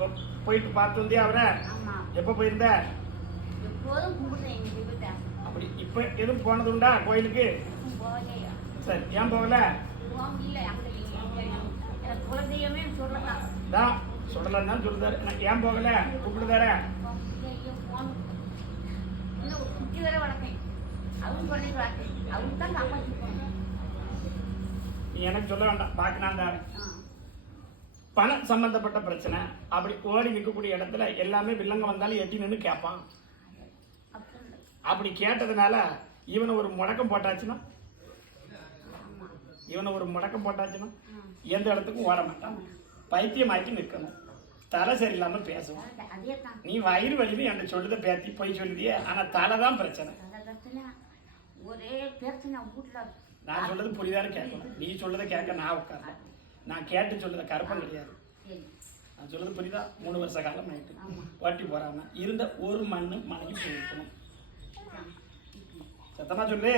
இப்போ போயிட்டு பார்த்து வந்தியா அவரை? எப்போ போயிருந்த? எப்போதும் கும்பிடுறேன். அப்படி இப்போ எதுவும் போனது உண்டா கோயிலுக்கு? சரி, ஏன் போகல? குலதெய்வமே சொல்லலாம் தான் சொல்லலாம் தான் சொல்லுதாரு. எனக்கு ஏன் போகல கூப்பிடுதார? குட்டி வேற வளர்ப்பேன். அவங்க சொல்லி வளர்ப்பேன். அவங்க தான் காப்பாற்றிப்போம். நீ எனக்கு சொல்ல வேண்டாம், பார்க்கணும் தான். பணம் சம்பந்தப்பட்ட பிரச்சனை அப்படி ஓடி நிற்கக்கூடிய இடத்துல எல்லாமே வில்லங்க வந்தாலும் எட்டி நின்று கேட்பான். அப்படி கேட்டதுனால இவனை ஒரு முடக்கம் போட்டாச்சுன்னா எந்த இடத்துக்கும் ஓட மாட்டான். பைத்தியமாக்கி நிற்கணும். தலை சரியில்லாமல் பேசுவோம். நீ வயிறு வலின்னு என்கிட்ட சொல்லுத பேத்தி போய் சொல்லுதியே, ஆனா தலை தான் பிரச்சனை. ஒரே பிரச்சனை வீட்டுல. நான் சொல்றது புரியுதான்னு கேட்கணும். நீ சொல்றதை கேட்க நான் உட்கார்றேன். நான் கேட்டு சொல்றத கற்பம் கிடையாது. நான் சொல்றது புரியுதா? 3 வருஷ காலம் ஆயிட்டு ஓட்டி போறாம இருந்த ஒரு மண்ணு மனைவி போயிருக்கணும். சத்தமா சொல்லு.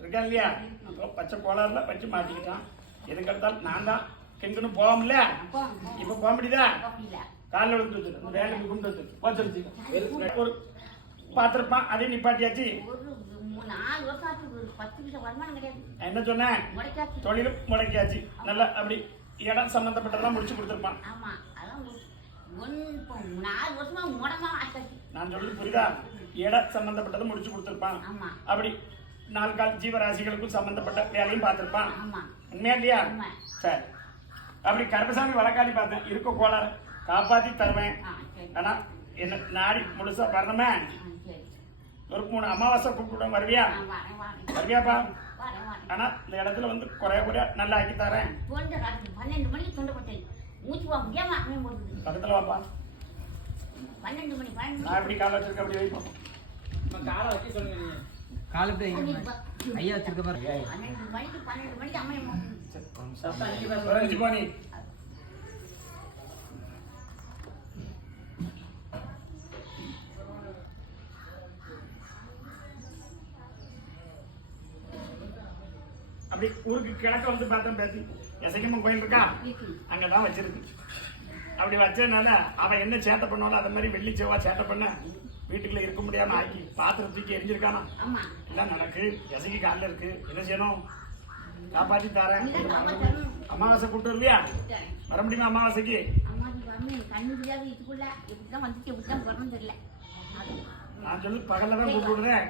இருக்கா இல்லையா? அப்புறம் பச்சை கோளாறுல வச்சு மாட்டிக்கிட்டான். எதுக்கு எடுத்தாலும் நான் தான் கெங்கன்னு போவோம்ல. இப்ப போக முடியுதா? காலில் விழுந்து வச்சிருக்கேன். வேலைக்கு குண்டு வச்சிருச்சு ஒரு பார்த்துருப்பான். அதே நிப்பாட்டியாச்சு. என்ன சொன்னேன்? தொழிலும் முடக்கியாச்சு. நல்லா அப்படி இடம் சம்பந்தப்பட்டதெல்லாம் முடிச்சு கொடுத்துருப்பான். நான் சொல்றது புரியுதா? இடம் சம்பந்தப்பட்டதை முடிச்சு கொடுத்துருப்பான். அப்படி 4 கால் ஜீவராசிகளுக்கும் சம்பந்தப்பட்ட வேலையும் பார்த்துருப்பான். உண்மையா இல்லையா? சரி, அப்படி கருப்பசாமி வழக்காளி பார்த்தேன். இருக்க கோளாறு காப்பாத்தி தருவேன். ஆனா என்ன நாடி முழுசா வரணுமே. ஒரு 3 அமாவாசை கூப்பிட்டு வருவியா? வருவியாப்பா? ஆனா இந்த இடத்துல வந்து குறைய நல்லா ஆக்கி தரேன். 12 மணிக்கு தொண்டப்பட்டேன். மூச்சு போக முடியாம பக்கத்துல வாப்பா. 12 மணி நான் எப்படி காலை வச்சிருக்க அப்படி வைப்போம். காலை வைக்க சொல்லுங்க. காலை ஐயா வச்சிருக்க பாரு. 12 மணிக்கு அம்மா போனி அப்படி ஊருக்கு கிழக்க வந்து பார்த்தேன். பேசி எசைக்கம்மன் கோயில் இருக்கா? அங்கதான் வச்சிருக்கு. அப்படி வச்சதுனால அவன் என்ன சேட்டை பண்ணாலும் அதை மாதிரி வெள்ளி செவ்வா சேட்டை பண்ண வீட்டுக்குள்ள இருக்க முடியாம ஆக்கி பாத்திரம் தூக்கி எரிஞ்சிருக்கானா? எல்லாம் நடக்கு. எசைக்கு காலில் இருக்கு. என்ன செய்யணும்? காப்பாத்தி தரேன். அமாவாசை கூப்பிட்டு வருவியா? வர முடியுமா அமாவாசைக்கு? நான் சொல்லு பகல்ல தான் கூப்பிட்டு விடுறேன்.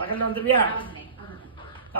பகல்ல வந்துருவியா?